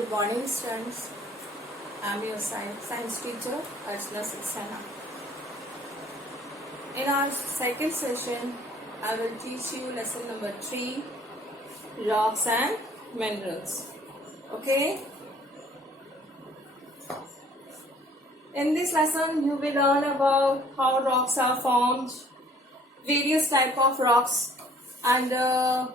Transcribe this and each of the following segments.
Good morning, students. I am your science teacher, Archana Saxena. In our second session, I will teach you lesson number 3, rocks and minerals. Okay? In this lesson, you will learn about how rocks are formed, various type of rocks, and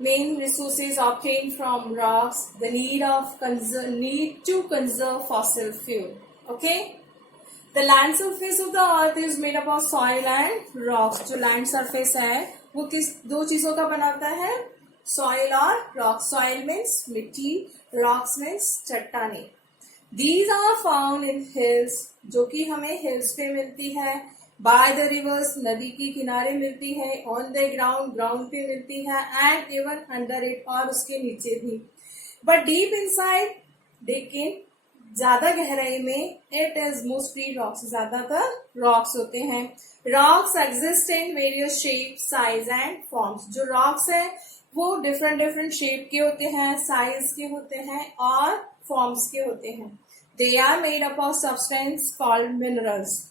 main resources obtained from rocks, the need to conserve fossil fuel. Okay, the land surface of the earth is made up of soil and rocks. जो land surface है वो किस दो चीजों का बना होता है, soil और rock. Soil means मिट्टी, rocks means चट्टानें. These are found in hills, जो कि हमें hills पे मिलती है, by the rivers, नदी के किनारे मिलती है, on the ground पे मिलती है, and even under it, और उसके नीचे भी. But deep inside, लेकिन ज्यादा गहराई में, it is mostly rocks, ज्यादातर rocks होते हैं. Rocks exist in various shapes, size and forms. जो rocks है वो different shape के होते हैं, size के होते हैं और forms के होते हैं. They are made up of substance called minerals.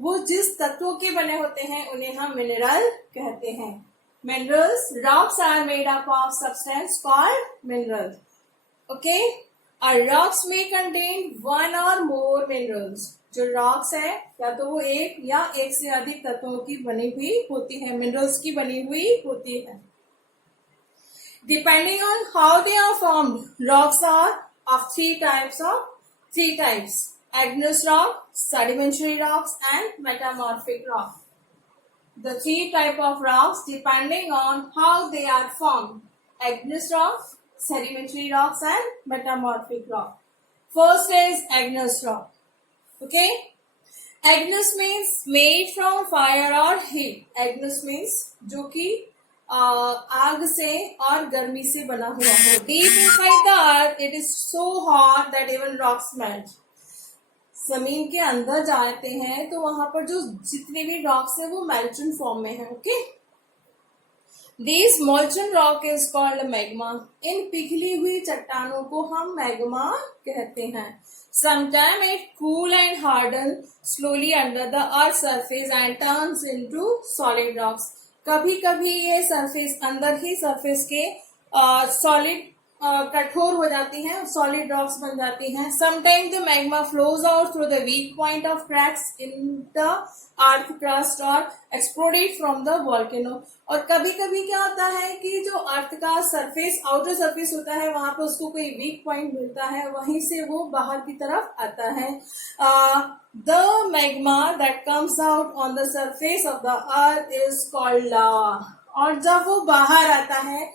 वो जिस तत्वों के बने होते हैं उन्हें हम मिनरल कहते हैं. Minerals, rocks are made up of substance called mineral. Okay, और रॉक्स में contain one or more minerals. जो रॉक्स है या तो वो एक या एक से अधिक तत्वों की बनी हुई होती है, मिनरल्स की बनी हुई होती है. Depending on how they are formed, rocks are of three types. Igneous rock, sedimentary rocks and metamorphic rock. The three type of rocks depending on how they are formed. Igneous rock, sedimentary rocks and metamorphic rock. First is igneous rock. Okay? Igneous means made from fire or heat. Igneous means जो कि आग से और गर्मी से बना हुआ हो. Deep inside the earth, it is so hot that even rocks melt. जमीन के अंदर जाते हैं तो वहां पर जो जितने भी रॉक्स है वो मेल्टन फॉर्म में है. Okay, this molten rock is called magma. इन पिघली हुई चट्टानों को हम मैग्मा कहते हैं. Sometime it cool and harden slowly under the earth surface and turns into solid rocks. कभी कभी ये सरफेस अंदर ही सरफेस के सॉलिड कठोर हो जाती हैं, सॉलिड रॉक्स बन जाती हैं. Sometimes the magma flows out through the weak point of cracks in the earth crust और एक्सप्लोडेड फ्रॉम द वोल्केनो. और कभी कभी क्या होता है कि जो अर्थ का सरफेस, आउटर सरफेस होता है, वहां पे उसको कोई वीक पॉइंट मिलता है, वहीं से वो बाहर की तरफ आता है. The magma that comes out on the surface of the earth is called lava. और जब वो बाहर आता है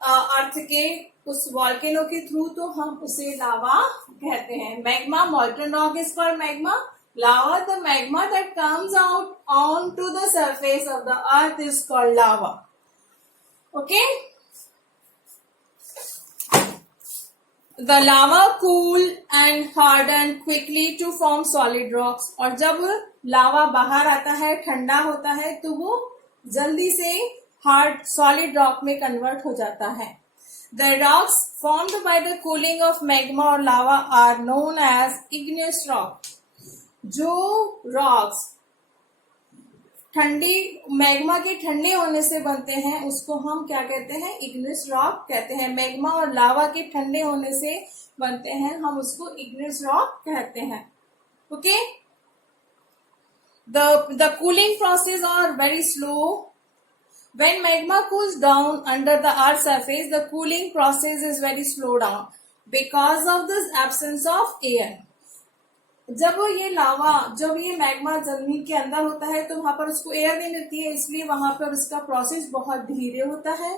अर्थ के उस वॉल्केनो के थ्रू तो हम उसे लावा कहते हैं. Magma, molten rock is called magma. Lava, the magma that comes out on to the surface of the earth is called lava. Okay, the lava cool and harden quickly to form solid rocks. और जब लावा बाहर आता है, ठंडा होता है, तो वो जल्दी से हार्ड सॉलिड रॉक में कन्वर्ट हो जाता है. The rocks formed by the cooling of magma or lava are known as igneous rock. जो rocks ठंडी मैग्मा के ठंडे होने से बनते हैं उसको हम क्या कहते हैं, igneous rock कहते हैं. मैग्मा और लावा के ठंडे होने से बनते हैं, हम उसको igneous rock कहते हैं. Okay, the cooling process are very slow. When magma cools down under the earth's surface, the cooling process is very slow down because of the absence of air. जब ये मैग्मा जमीन के अंदर होता है तो वहां पर उसको एयर नहीं मिलती है, इसलिए वहां पर उसका प्रोसेस बहुत धीरे होता है.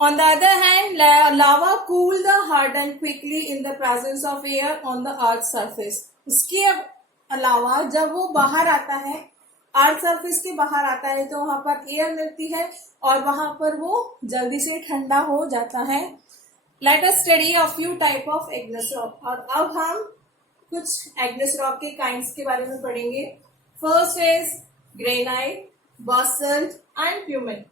On the other hand, lava cool the harden quickly in the presence of air on the earth's surface. उसके अलावा जब वो बाहर आता है, अर्थ सरफेस के बाहर आता है, तो वहां पर एयर मिलती है और वहां पर वो जल्दी से ठंडा हो जाता है. Let us study a few type of igneous rock. और अब हम कुछ इग्नेस रॉक के काइंड्स के बारे में पढ़ेंगे. First is granite, basalt and pumice.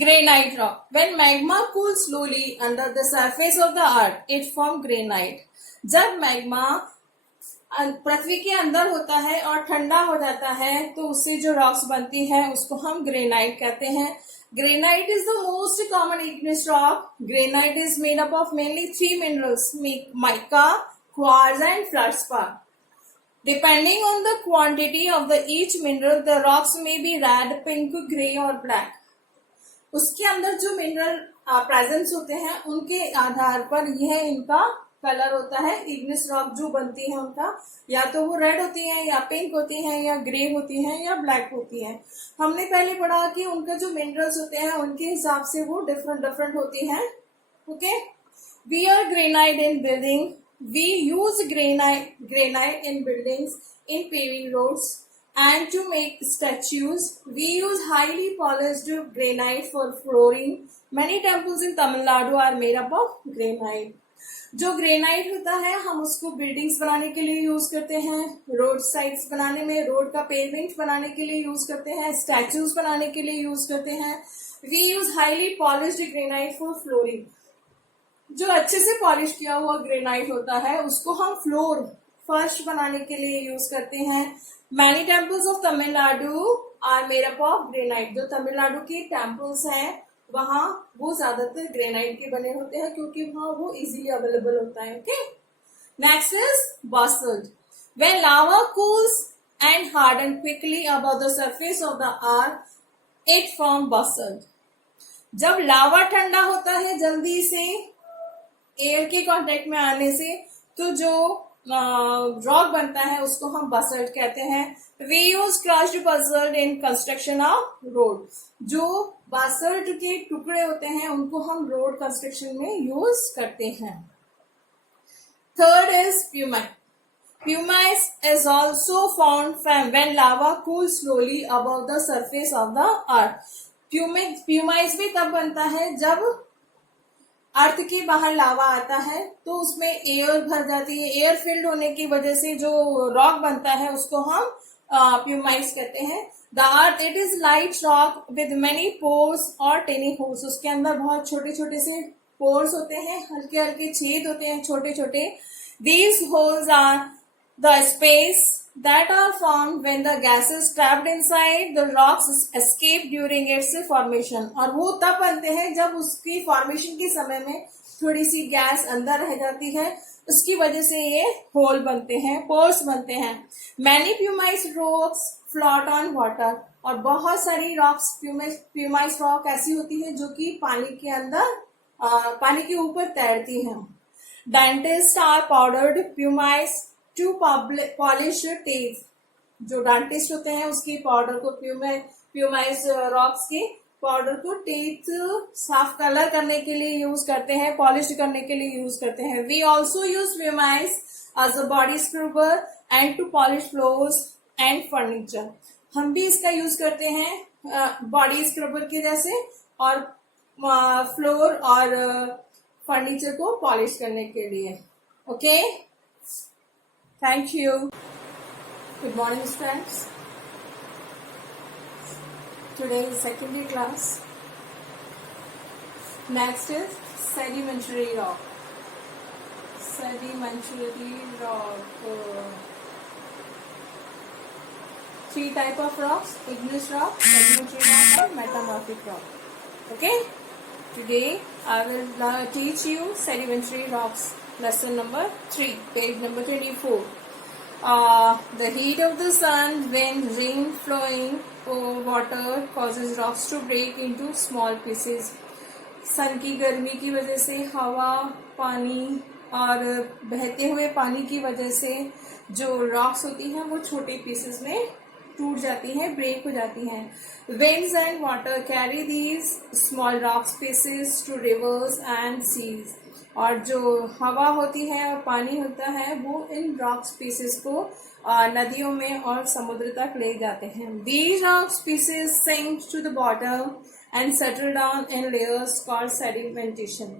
Granite rock. When magma cools slowly under the surface of the earth, it forms granite. जब मैग्मा पृथ्वी के अंदर होता है और ठंडा हो जाता है तो उससे जो रॉक्स बनती है उसको हम ग्रेनाइट कहते हैं. Granite is the most common igneous rock. Granite is made up of mainly three minerals: mica, quartz, and feldspar. Depending on the quantity of the each mineral, the rocks may be red, pink, grey, or black. उसके अंदर जो mineral presence होते हैं उनके आधार पर यह इनका colour होता है. इग्निस रॉक जो बनती है उनका या तो वो रेड होती है या पिंक होती है या ग्रे होती है या ब्लैक होती है. हमने पहले पढ़ा कि उनका जो मिनरल्स होते हैं उनके हिसाब से वो डिफरेंट डिफरेंट होती हैं. Okay. We are granite in building. We use granite in buildings, in paving roads, and to make statues. We use highly polished granite for flooring. Many temples in Tamil Nadu are made up of granite. जो granite होता है हम उसको buildings बनाने के लिए use करते हैं, रोड साइड्स बनाने में, रोड का पेवमेंट बनाने के लिए यूज करते हैं, स्टैचूज बनाने के लिए यूज करते हैं. We use highly polished granite for flooring. जो अच्छे से पॉलिश किया हुआ ग्रेनाइट होता है उसको हम फ्लोर, फर्श बनाने के लिए यूज करते हैं. Many temples of Tamil Nadu are made up of granite. जो तमिलनाडु के टेम्पल्स हैं वहां वो ज्यादातर ग्रेनाइट के बने होते हैं क्योंकि वहां वो इजीली अवेलेबल होता है. Okay. Next is basalt. When lava cools and harden quickly above the surface of the earth it form basalt. जब लावा ठंडा होता है जल्दी से एयर के कांटेक्ट में आने से तो जो रॉक बनता है उसको हम बासल्ट कहते हैं. We use crushed basalt in construction of road. जो बासल्ट के टुकड़े होते हैं उनको हम रोड कंस्ट्रक्शन में यूज करते हैं. Third is pumice. Pumice is also found when lava cools slowly above the surface of the earth. Pumice भी तब बनता है जब अर्थ के बाहर लावा आता है तो उसमें एयर भर जाती है. एयर फिल्ड होने की वजह से जो रॉक बनता है उसको हम प्यूमाइस कहते हैं. The earth it is light rock with many pores और टेनी होल्स. उसके अंदर बहुत छोटे छोटे से पोर्स होते हैं, हल्के हल्के छेद होते हैं छोटे छोटे. These holes are the space that are formed when the gases trapped inside the rocks escape during its formation. और वो तब बनते हैं जब उसकी फॉर्मेशन के समय में थोड़ी सी गैस अंदर रह जाती है, उसकी वजह से ये होल बनते हैं, पोर्स बनते हैं. Many pumice rocks float on water. और बहुत सारी रॉक्स pumice रॉक ऐसी होती है जो कि पानी के अंदर पानी के ऊपर तैरती हैं. Dentists are powdered pumice to polish tape. जो डेंटिस्ट होते हैं उसकी पाउडर को प्यूमाइस रॉक्स के पाउडर को टेप साफ कलर करने के लिए यूज करते हैं, पॉलिश करने के लिए यूज करते हैं. We also use pumice as a body scrubber and to polish floors and furniture. हम भी इसका यूज करते हैं बॉडी स्क्रबर के जैसे और फ्लोर और फर्नीचर को पॉलिश करने के लिए. Okay. Thank you. Good morning, students. Today is secondary class. Next is sedimentary rock. Sedimentary rock. Three type of rocks: igneous rock, sedimentary rock, and metamorphic rock. Okay. Today I will teach you sedimentary rocks. Lesson number 3, page number 24. The heat of the sun, when rain flowing over water causes rocks to break into small pieces. सन की गर्मी की वजह से हवा, पानी और बहते हुए पानी की वजह से जो रॉक्स होती हैं वो छोटे पीसेस में टूट जाती हैं, ब्रेक हो जाती हैं. Winds and water carry these small rock pieces to rivers and seas. और जो हवा होती है और पानी होता है वो इन रॉक पीसेस को नदियों में और समुद्र तक ले जाते हैं. These rock pieces sink to the bottom and settle down in layers called sedimentation.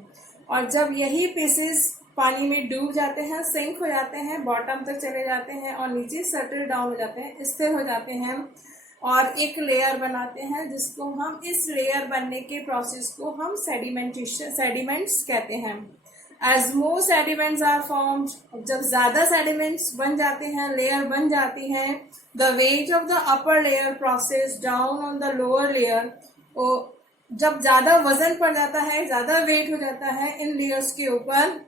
और जब यही पीसेस पानी में डूब जाते हैं, सिंक हो जाते हैं, बॉटम तक चले जाते हैं और नीचे सेटल डाउन हो जाते हैं, स्थिर हो जाते हैं, और एक लेयर बनाते हैं, जिसको हम इस लेयर बनने के प्रोसेस को हम सेडिमेंट्स कहते हैं. As more sediments are formed, जब ज्यादा सेडिमेंट्स बन जाते हैं, लेयर बन जाती हैं, the weight of the upper layer process down on the lower layer. जब ज्यादा वजन पड़ जाता है, ज्यादा वेट हो जाता है इन लेयर्स के ऊपर,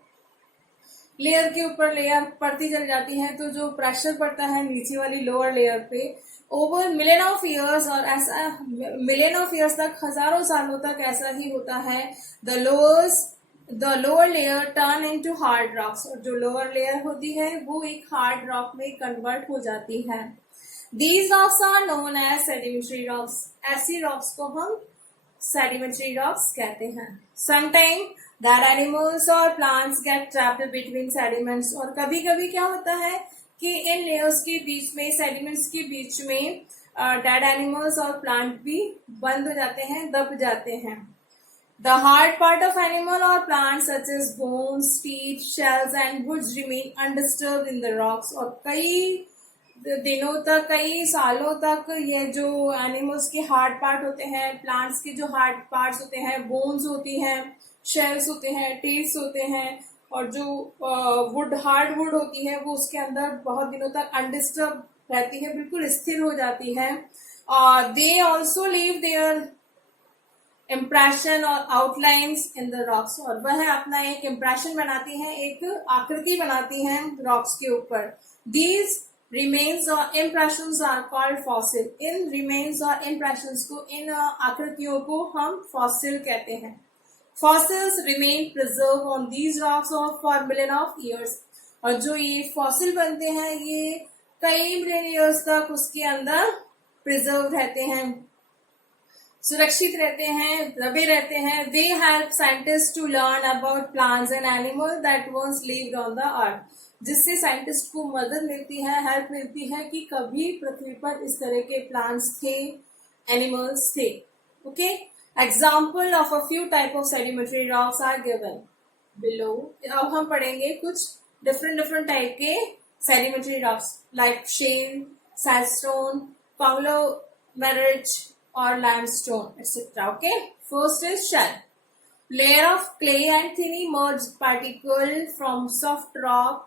लेयर के ऊपर लेयर पड़ती चल जाती है, तो जो प्रेशर पड़ता है नीचे वाली लोअर लेयर पे, ओवर मिलियन ऑफ ईयर्स, और ऐसा मिलियन ऑफ ईयर्स तक, हजारों सालों तक ऐसा ही होता है, the lower layer turn into hard rocks, और जो लोअर लेयर होती है वो एक हार्ड रॉक में कन्वर्ट हो जाती है. These rocks are known as sedimentary rocks. ऐसी रॉक्स को हम सेडिमेंट्री रॉक्स कहते हैं. समटाइम दैट एनिमल्स और plants get trapped between sediments, और कभी कभी क्या होता है कि इन लेयर्स के बीच में, सेडिमेंट्स के बीच में डेड एनिमल्स और प्लांट भी बंद हो जाते हैं, दब जाते हैं. The hard part of animal or plants such as bones, teeth, shells and woods remain undisturbed in the rocks. और कई दिनों तक, कई सालों तक ये जो एनिमल्स के हार्ड पार्ट होते हैं, प्लांट्स के जो हार्ड पार्ट्स होते हैं, बोन्स होती हैं, शेल्स होते हैं, टीथ्स होते हैं, और जो वुड, हार्ड वुड होती है, वो उसके अंदर बहुत दिनों तक अनडिस्टर्ब रहती है, बिल्कुल स्थिर हो जाती है. They also leave their impression और आउटलाइंस इन द रॉक्स, और वह अपना एक इम्प्रेशन बनाती हैं, एक आकृति बनाती हैं रॉक्स के ऊपर. दीज रिमेन्स और इम्प्रेशंस आर कॉल्ड फॉसिल. इन रिमेन्स और इम्प्रेशंस को, इन आकृतियों को हम फॉसिल कहते हैं. Fossils remain preserve on these rocks for million of years, और जो ये फॉसिल बनते हैं ये कई मिलियन ईयर्स तक उसके अंदर प्रिजर्व रहते हैं, सुरक्षित रहते हैं, दबे रहते हैं. They help scientist to learn about plants and animal that once lived on the earth, जिससे साइंटिस्ट को मदद मिलती है, हेल्प मिलती है कि कभी पृथ्वी पर इस तरह के प्लांट्स थे, एनिमल्स थे. Okay, example of a few type of sedimentary rocks are given below. अब हम पढ़ेंगे कुछ डिफरेंट टाइप के sedimentary rocks, like shale, sandstone, conglomerate और limestone etc. Okay, first is shell, layer of clay and thinly merged particle from soft rock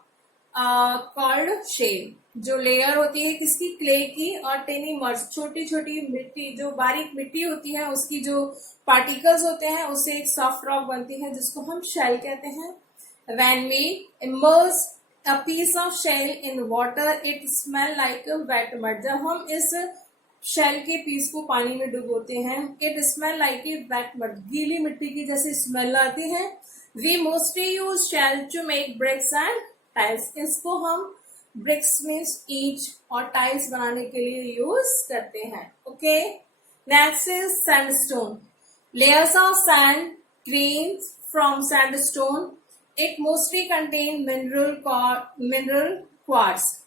called shale. जो layer होती है किसकी, क्ले की, और टेनी मर्ज, छोटी छोटी मिट्टी, जो बारीक मिट्टी होती है उसकी जो पार्टिकल्स होते हैं, उससे एक सॉफ्ट रॉक बनती है जिसको हम शेल कहते हैं. When we immerse a piece of shell in water, it smell like a wet mud. जब हम इस शेल के पीस को पानी में डुबोते हैं, it smell like a wet mud, गीली मिट्टी की जैसे स्मेल आती है. We mostly use shale to make bricks and tiles. इसको हम ब्रिक्स मीन्स ईंट और टाइल्स बनाने के लिए यूज करते हैं. Okay, next is sandstone, layers of sand grains from sandstone. It mostly contain mineral quartz.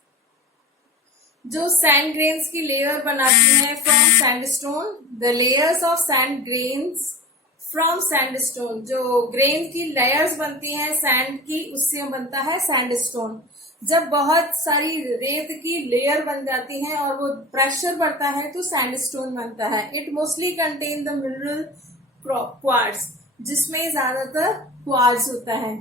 जो सैंड ग्रेन्स की लेयर बनाती है from sandstone, the layers of sand grains from sandstone, जो ग्रेन की लेयर्स बनती हैं सैंड की, उससे बनता है सैंडस्टोन. जब बहुत सारी रेत की लेयर बन जाती है और वो प्रेशर बढ़ता है तो सैंडस्टोन बनता है. It mostly contain the mineral quartz, जिसमें ज्यादातर क्वार्ट्स होता है.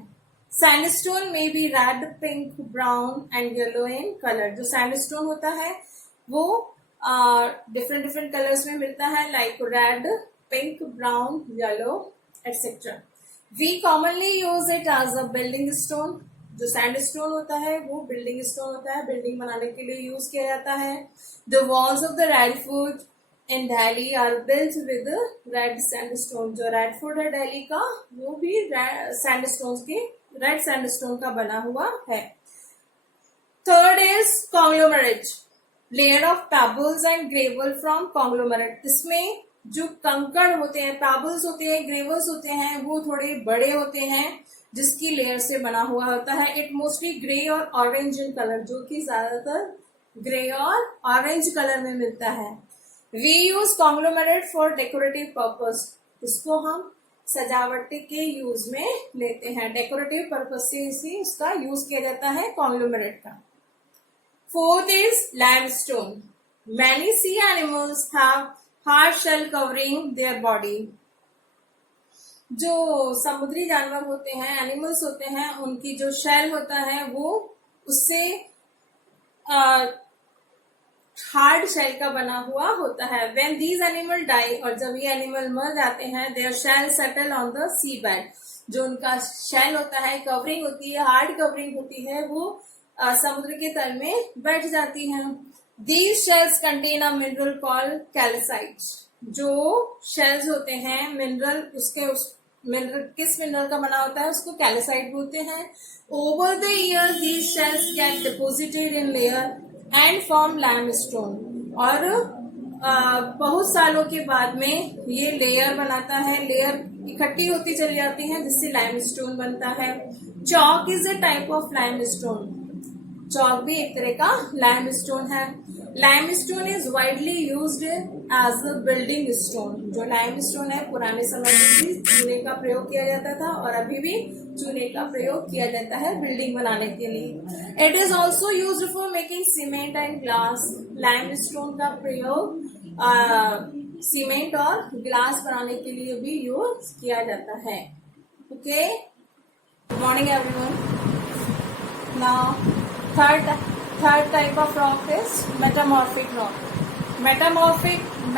Sandstone may be red, pink, brown and yellow in colour. जो सैंडस्टोन होता है वो डिफरेंट कलर्स में मिलता है, like red, pink, brown, yellow etcetera. We commonly use it as a building stone. जो सैंडस्टोन होता है वो बिल्डिंग स्टोन होता है, बिल्डिंग बनाने के लिए यूज किया जाता है. The walls of the Red Fort in Delhi are built with red sandstone. जो रेड फोर्ट है दिल्ली का, वो भी सैंडस्टोन के, रेड सैंडस्टोन का बना हुआ है. Third is conglomerate, layer of pebbles and gravel from conglomerate. इसमें जो कंकड़ होते हैं, पेबल्स होते हैं, ग्रेवल्स होते हैं, वो थोड़े बड़े होते हैं, जिसकी लेयर से बना हुआ होता है. इट मोस्टली ग्रे और ऑरेंज इन कलर, जो कि ज्यादातर ग्रे और ऑरेंज कलर में मिलता है. We use conglomerate for decorative purpose. इसको हम सजावट के यूज में लेते हैं, डेकोरेटिव पर्पज से इसी इसका यूज किया जाता है कॉन्ग्लोमेरेट का. Fourth is limestone, Many sea animals have hard shell covering their body. जो समुद्री जानवर होते हैं, एनिमल्स होते हैं, उनकी जो शेल होता है वो उससे हार्ड शेल का बना हुआ होता है. When these animal die, और जब ये एनिमल मर जाते हैं, their shell settle on the seabed. जो उनका शेल होता है, कवरिंग होती है, हार्ड कवरिंग होती है, वो समुद्र के तल में बैठ जाती है. These shells contain a mineral called calcite. जो शेल्स होते हैं मिनरल, उसके उस मिनरल, किस मिनरल का बना होता है उसको कैल्साइट बोलते हैं. Over the year these shells get deposited in layer and form limestone. और बहुत सालों के बाद में ये लेयर बनाता है, लेयर इकट्ठी होती चली जाती है जिससे लाइमस्टोन बनता है. Chalk is a type of limestone. Chalk भी एक तरह का लाइमस्टोन है. Limestone is widely used as a building stone. जो लाइमस्टोन है पुराने समय में भी चूने का प्रयोग किया जाता था और अभी भी चूने का प्रयोग किया जाता है बिल्डिंग बनाने के लिए. It is also used for making cement and glass. Limestone का प्रयोग सीमेंट और ग्लास बनाने के लिए भी यूज किया जाता है. Okay, good morning everyone. Now third type of rock is metamorphic rock.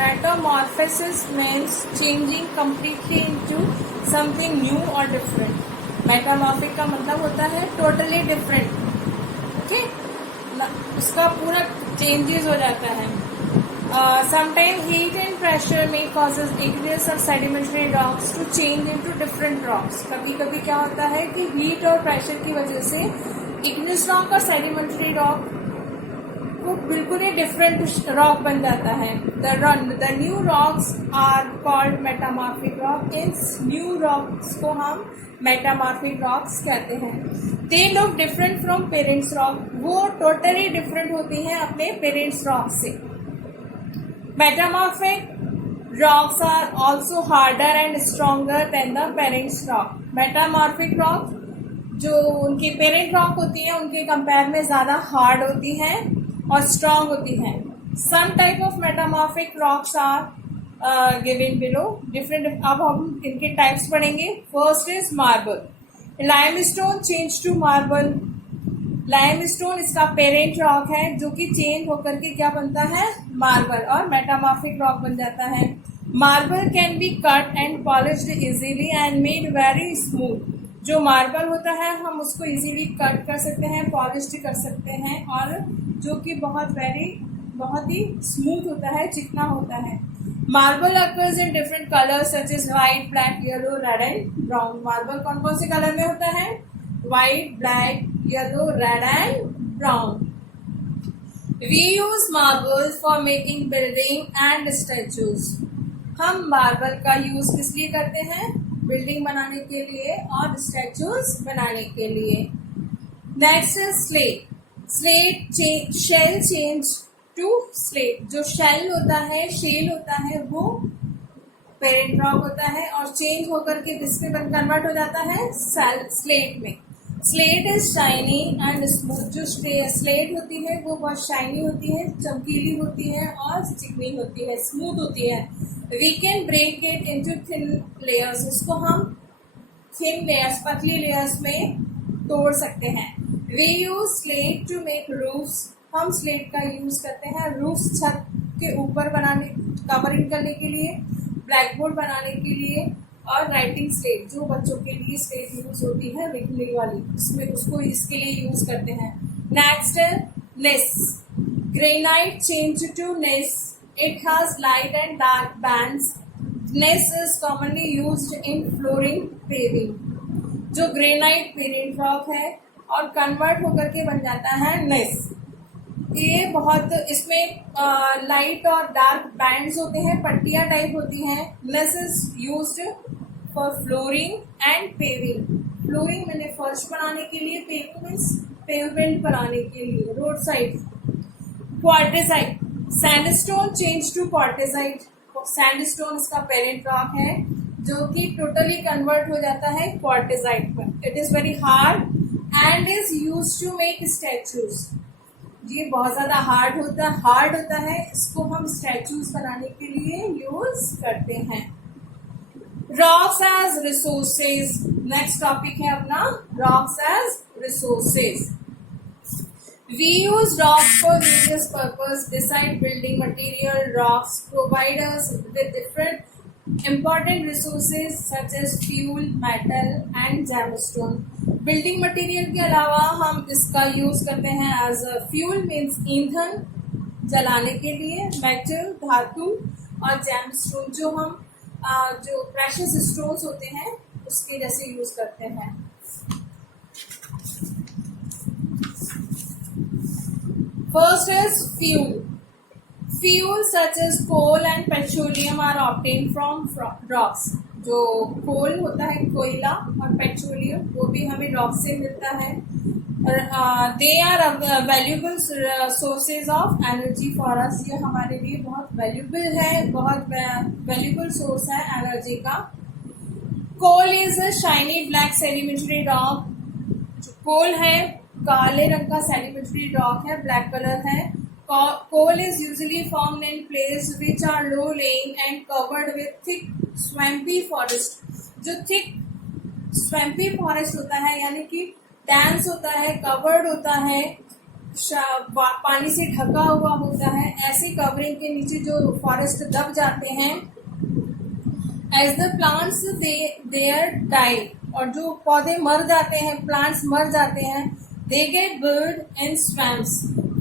Metamorphosis means changing completely into something new or different. Metamorphic का मतलब होता है totally different. Okay? उसका पूरा changes हो जाता है. Sometimes heat and pressure may causes igneous or sedimentary rocks to change into different rocks. कभी कभी क्या होता है कि heat और pressure की वजह से igneous rock और sedimentary rock को बिल्कुल ही डिफरेंट रॉक बन जाता है. The new rocks are called metamorphic rock. In new rocks को हम metamorphic rocks कहते हैं. They look different from parents rock. वो टोटली डिफरेंट होती हैं अपने पेरेंट्स रॉक से. Metamorphic rocks are also harder and stronger than the parents rock. Metamorphic rock जो उनकी पेरेंट रॉक होती है उनके कंपेयर में ज्यादा हार्ड होती हैं और स्ट्रांग होती हैं. Some type of metamorphic rocks are given below. Different, अब हम इनके टाइप्स पढ़ेंगे. First is marble. Limestone change to marble. Limestone इसका पेरेंट रॉक है जो कि चेंज होकर के क्या बनता है, मार्बल, और मेटामॉर्फिक रॉक बन जाता है. Marble can be cut and polished easily and made very smooth. जो मार्बल होता है हम उसको इजीली कट कर सकते हैं, पॉलिश कर सकते हैं, और जो कि बहुत ही स्मूथ होता है, चिकना होता है. Marble occurs in different colours such as white, black, yellow, red and brown. Marble कौन कौन से कलर में होता है? White, black, yellow, red and brown. We use marbles for making building and statues. हम मार्बल का यूज किस लिए करते हैं? बिल्डिंग बनाने के लिए और स्टैचूज बनाने के लिए. Next is slate. Slate shale change to slate. जो शेल होता है, शेल होता है, वो पेरेंट रॉक होता है और चेंज होकर के किसमें कन्वर्ट हो जाता है? स्लेट में. Slate is shiny and smooth. जो स्लेट होती है वो बहुत शाइनी होती है, चमकीली होती है और चिकनी होती है, स्मूथ होती है. We can break it into thin layers. उसको हम थिन लेयर्स, पतली लेयर्स में तोड़ सकते हैं. We use slate to make roofs. हम स्लेट का यूज करते हैं रूफ्स, छत के ऊपर बनाने, कवरिंग करने के लिए, ब्लैक बोर्ड बनाने के लिए, और राइटिंग स्लेट जो बच्चों के लिए स्लेट यूज होती है लिखने वाली, उसमें उसको इसके लिए यूज करते हैं. नेक्स्ट है gneiss. Granite change to gneiss. It has light and dark bands. Gneiss is commonly used in flooring paving. जो ग्रेनाइट पेरेंट रॉक है और कन्वर्ट होकर के बन जाता है नेस. ये बहुत, इसमें लाइट और डार्क बैंड्स होते हैं, पट्टियां टाइप होती हैं. Gneiss is used for flooring and paving. Flooring मैंने फर्श बनाने के लिए, पेविंग मीन्स पेवमेंट बनाने के लिए, road side. Quartzite. Sandstone change to quartzite. Sandstone इसका पेरेंट रॉक है जो कि टोटली कन्वर्ट हो जाता है क्वार्टेजाइट पर. It is very hard and is used to make statues. ये बहुत ज्यादा हार्ड होता है, इसको हम स्टैचूज बनाने के लिए यूज करते हैं। Rocks as resources, next topic है अपना rocks as resources. We use rocks for various purposes. Besides building material, rocks provide us with different important resources such as fuel, metal, and gemstone. Building material के अलावा हम इसका use करते हैं as fuel, means ईंधन जलाने के लिए, मेटल धातु, और जेमस्टोन जो हम जो प्रेशियस स्टोन्स होते हैं उसके जैसे यूज करते हैं। First is fuel. Fuel such as coal and petroleum are obtained from rocks. जो कोल होता है, कोयला, और पेट्रोलियम वो भी हमें रॉक से मिलता है। They are valuable sources of energy for us. ये हमारे लिए बहुत वैल्यूबल है, बहुत वैल्यूबल सोर्स है एनर्जी का। Coal is a shiny black sedimentary rock. Coal है काले रंग का सेडिमेंट्री रॉक है, ब्लैक कलर है। Coal is usually formed in place which are low lying and covered with thick swampy forest. जो thick swampy forest होता है यानी कि डेंस होता है, कवर्ड होता है, पानी से ढका हुआ होता है, ऐसी कवरिंग के नीचे जो फॉरेस्ट दब जाते हैं, as the plants there die, और जो पौधे मर जाते हैं, प्लांट्स मर जाते हैं, they get buried in swamps.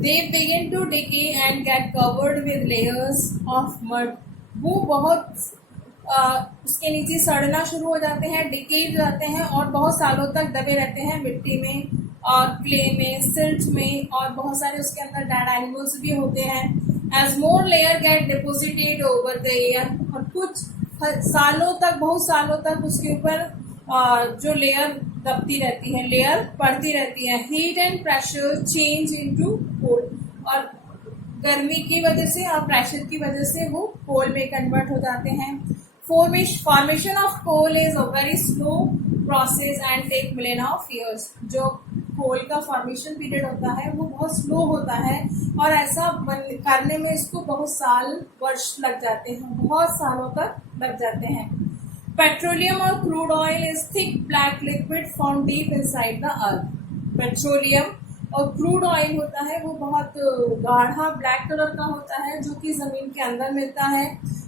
They begin to decay and get covered with layers of mud. वो बहुत उसके नीचे सड़ना शुरू हो जाते हैं, डिके जाते हैं और बहुत सालों तक दबे रहते हैं मिट्टी में और क्ले में, सिल्ट में, और बहुत सारे उसके अंदर डेड एनिमल्स भी होते हैं। As more layer get deposited over the air, और कुछ सालों तक, बहुत सालों तक उसके ऊपर जो लेयर दबती रहती है, लेयर पड़ती रहती है। Heat and pressure change into cold, और गर्मी की वजह से और प्रेशर की वजह से वो कोल में कन्वर्ट हो जाते हैं। Formation of coal is a very slow process and take million of years. जो कोल का फॉर्मेशन पीरियड होता है वो बहुत स्लो होता है और ऐसा करने में इसको बहुत साल, वर्ष लग जाते हैं, बहुत सालों तक लग जाते हैं। पेट्रोलियम और crude oil is thick black liquid form deep inside the earth. Petroleum और क्रूड ऑयल होता है वो बहुत गाढ़ा ब्लैक कलर का होता है जो कि जमीन के अंदर मिलता है,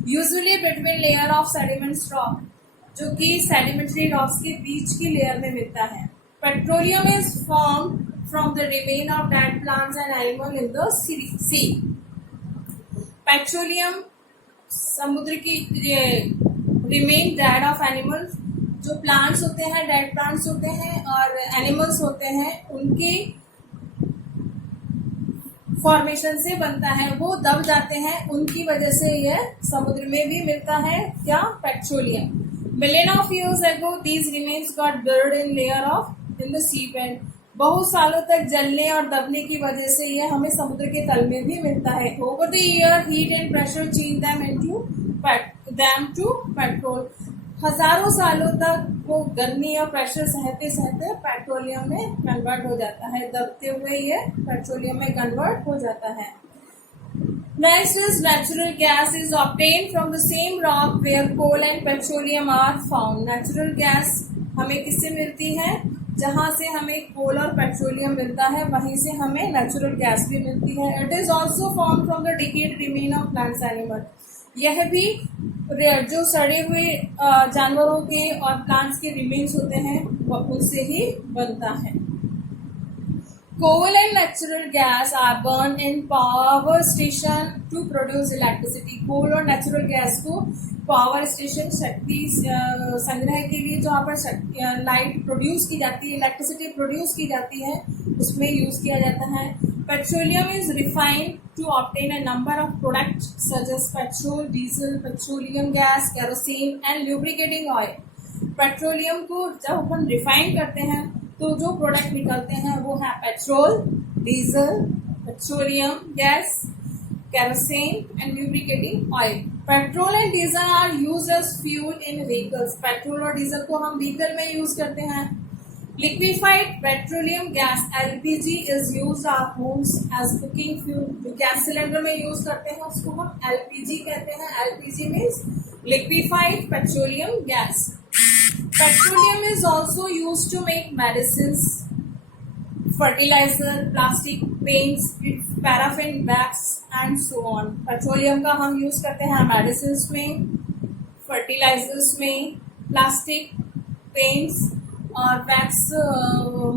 usually between layer of sediments rock, जो कि सेडिमेंट्री रॉक्स के बीच की लेयर में मिलता है। Petroleum is form from the remain of dead plants and animal in the sea. Petroleum समुद्र की रिमेन डेड ऑफ एनिमल्स, जो प्लांट्स होते हैं, डेड प्लांट्स होते हैं और एनिमल्स होते हैं, उनकी फॉर्मेशन से बनता है, वो दब जाते हैं, उनकी वजह से यह समुद्र में भी मिलता है क्या, petroleum. Million of years ago these remains got buried in layer of in the sea bed. बहुत सालों तक जलने और दबने की वजह से यह हमें समुद्र के तल में भी मिलता है। Over the year heat and pressure change them to petrol. हजारों सालों तक वो गर्मी और प्रेशर सहते सहते पेट्रोलियम में कन्वर्ट हो जाता है, दबते हुए ये पेट्रोलियम में कन्वर्ट हो जाता है। Next is natural gas is obtain from the same rock where coal and petroleum are found. Natural gas हमें किससे मिलती है, जहां से हमें कोल और पेट्रोलियम मिलता है वहीं से हमें नेचुरल गैस भी मिलती है। It is also form from the decade remain of plants animal. यह भी जो सड़े हुए जानवरों के और प्लांट्स के रिमेन्स होते हैं उनसे ही बनता है। Coal and natural gas are burn in power station to produce electricity. Coal और नेचुरल गैस को पावर स्टेशन, शक्ति संग्रह के लिए जहाँ पर लाइट प्रोड्यूस की जाती है, इलेक्ट्रिसिटी प्रोड्यूस की जाती है, उसमें यूज किया जाता है। Petroleum is refined to obtain a number of products such as petrol, diesel, petroleum gas, kerosene and lubricating oil. Petroleum को जब अपन रिफाइन करते हैं तो जो प्रोडक्ट निकलते हैं वो है petrol, diesel, petroleum gas, kerosene and lubricating oil. Petrol and diesel are used as fuel in vehicles. Petrol और डीजल को हम व्हीकल में यूज करते हैं Liquefied petroleum gas LPG is used our homes as cooking fuel. जो gas cylinder में use करते हैं उसको हम LPG कहते हैं. LPG means liquefied petroleum gas. Petroleum is also used to make medicines, fertilizer, plastic, paints, paraffin bags and so on. Petroleum का हम यूज करते हैं मेडिसिन में, फर्टिलाइजर्स में, प्लास्टिक, पेंट्स और वैक्स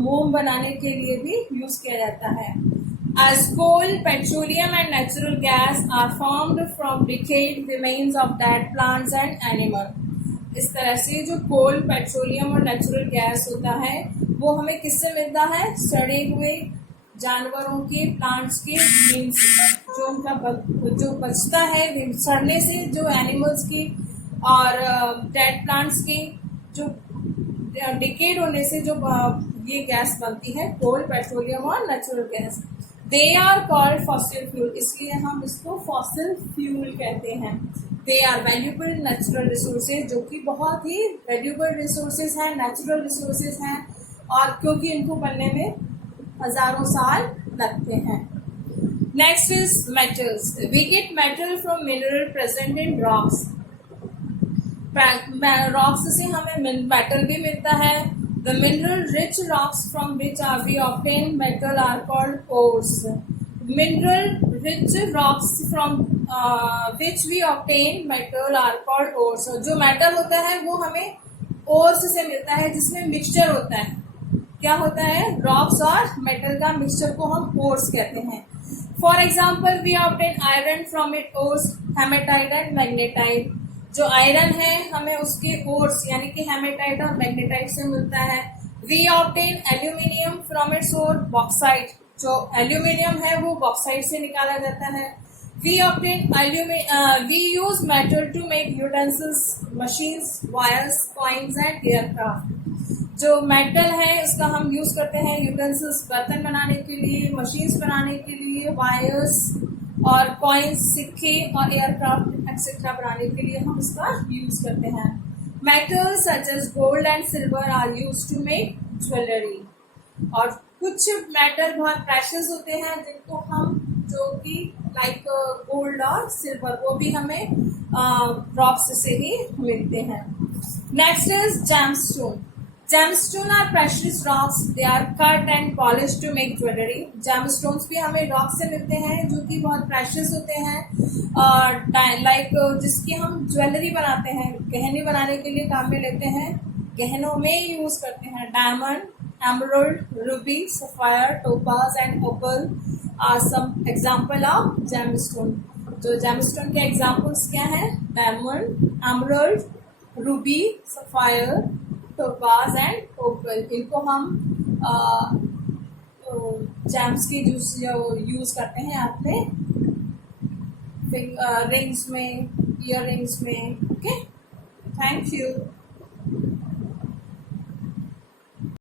मोम बनाने के लिए भी यूज किया जाता है. As coal, petroleum and natural gas are formed from decayed remains of dead plants and animal. इस तरह से जो कोल, पेट्रोलियम और नेचुरल गैस होता है वो हमें किससे मिलता है? सड़े हुए जानवरों के, प्लांट्स के मीन्स जो उनका जो बचता है सड़ने से, जो एनिमल्स की और डेड प्लांट्स की जो डिकेड होने से जो ये गैस बनती है, कोल, पेट्रोलियम और natural gas. They are called fossil fuel, इसलिए हम इसको फॉसिल फ्यूल कहते हैं. They are valuable natural resources, जो कि बहुत ही वैल्यूबल रिसोर्सेज हैं, नेचुरल रिसोर्सेज हैं, और क्योंकि इनको बनने में हजारों साल लगते हैं. Next is metals. We get metal from mineral present in rocks. Rocks से हमें मेटल भी मिलता है. The mineral rich rocks from which are we obtain metal are called ores. Mineral rich rocks from which we obtain metal are called ores. जो metal होता है वो हमें ओर्स से मिलता है, जिसमें मिक्सचर होता है. क्या होता है? रॉक्स और मेटल का मिक्सचर को हम ओर्स कहते हैं. For example we obtain iron from it ores, hematite and magnetite. जो आयरन है हमें उसके ओर्स यानी कि हेमेटाइट और मैग्नेटाइट से मिलता है. We obtain aluminium from its ore, bauxite. जो एल्यूमिनियम है वो बॉक्साइट से निकाला जाता है. We obtain we use metal to make utensils, machines, wires, coins and aircraft. जो मेटल है उसका हम यूज करते हैं यूटेंसिल्स, बर्तन बनाने के लिए, मशीन्स बनाने के लिए, वायर्स और कॉइन्स, सिक्के और एयरक्राफ्ट एक्सेट्रा बनाने के लिए हम इसका यूज करते हैं. Metals such as gold and silver are use to make jewellery. और कुछ मेटल बहुत प्रेशियस होते हैं जिनको हम, जो कि लाइक गोल्ड और सिल्वर, वो भी हमें रॉक्स से ही मिलते हैं. Next is gemstone. Gemstones are precious rocks. They are cut and polished to make jewelry. Gemstones भी हमें रॉक से मिलते हैं जो कि बहुत प्रेशियस होते हैं और लाइक जिसकी हम ज्वेलरी बनाते हैं, गहने बनाने के लिए काम में लेते हैं, गहनों में यूज करते हैं. Diamond, emerald, ruby, sapphire, topaz and opal are some example of gemstone. जो जेमस्टोन के एग्जाम्पल्स क्या हैं? Diamond, emerald, ruby, sapphire, topaz and opal. इनको हम जेम्स के यूज करते हैं अपने रिंग्स में, इयर रिंग्स में. Okay, thank you.